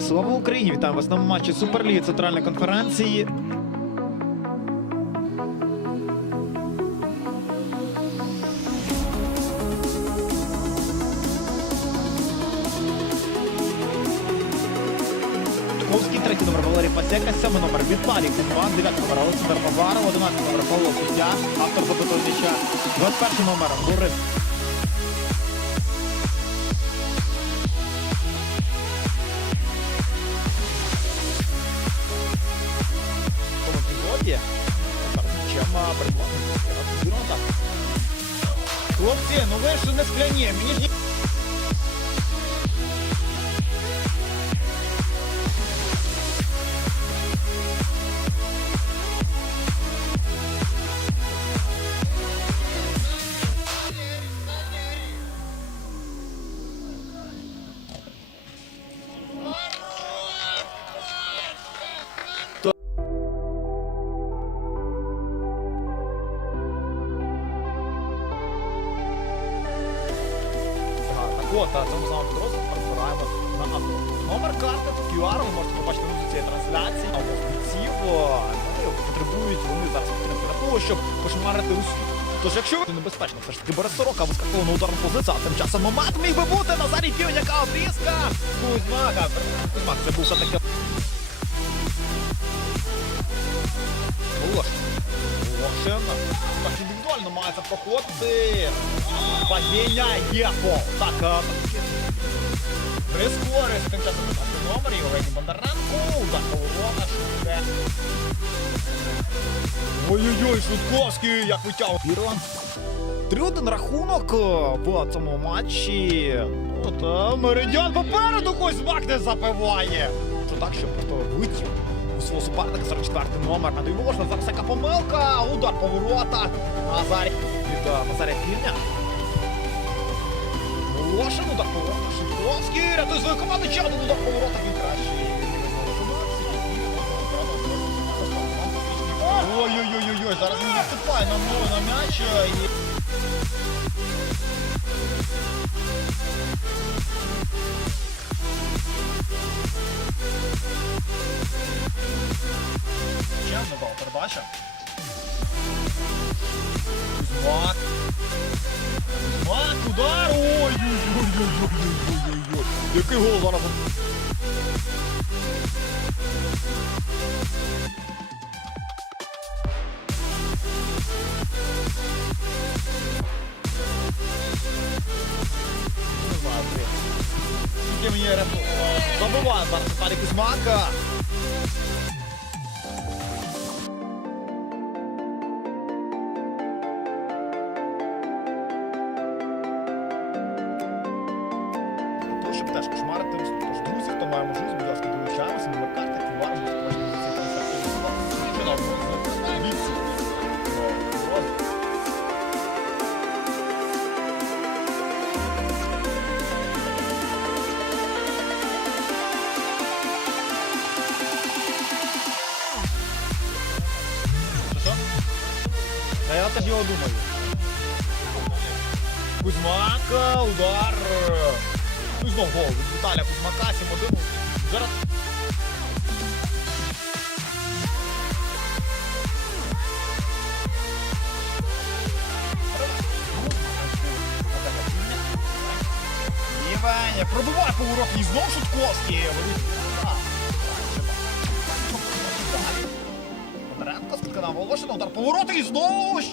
Слава Україні! Вітаю вас на матчі Суперліги центральної конференції. Ковський, третій номер Валерій Пасека, сьомий номер Віталій Кузьман, дев'ятий номер Олександр Баваров, одинадцятий номер Павло Суддя, автор забитого 21 номер Борис Придбати? Хлопці, ну ви ж не скляні, мені ж ні- та цьому самому підрозділу перебираємо на авто. Номер карти, QR, ви можете побачити внизу цієї трансляції. або бійців ну, потребують вони зараз підтримки для того, щоб кошмарити усі. Тож, якщо ви небезпечно, все ж таки бере сорока, вискакова на ударну позицію, а тим часом момент міг би бути Назарій Півень, яка обрізка. Кузьмака, Кузьмак, це був все-таки Волошин. Це проходити. Падіння є фол. Так, прискорюється тим часом 15 номер, Євгеній Бондаренко. Удар по шутке. Ой-ой-ой, Шутковський, як витягав. Ірланд. 3-1 рахунок е, в цьому матчі. От, а, Меридіан попереду когось бак не запиває. Що так, що просто витів суперника 44 номер. На можна зараз яка помилка. Удар по. Назарій від е, Назарія Півня. Волошин, удар по. Шутковський рятує свою команду. Ще один удар по. Він кращий. Ой-ой-ой-ой, зараз він наступає на мною на м'яч. е, І... одна бала передача. Кузьмак. Кузьмак, удар! Ой-ой-ой-ой-ой-ой-ой. Який гол зараз? Не знаю, блін. Скільки мені ряту. Забиває зараз Віталій Кузьмака. Тож, щоб теж кошмарити. Тож, друзі, хто має можливість, будь ласка, долучаємося, з віці. Що, що? Та я теж його думаю. Кузьмак, удар. Ну і знов гол від Віталія Кузьмака, 7-1. Зараз. Євеня, пробиває поворот і знов Шутковський. Бондаренко скидка на Волошина, удар повороти і знову ж.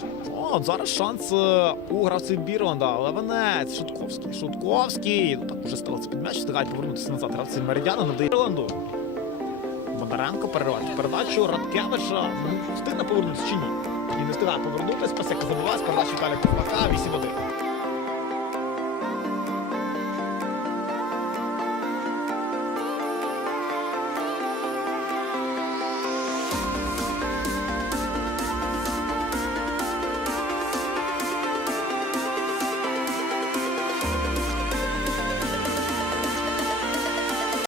От зараз шанс е, у гравців Бірланда. Левенець, Шутковський. Шутковський. Ну так уже сталося під м'яч, встигають повернутися назад. Гравці Меридіана надає Бірланду. Бондаренко перериває передачу Радкевича. Ну, встигне повернутися чи ні? І не встигає повернутися. Пасека забиває з передачі Віталія Кузьмака 8-1.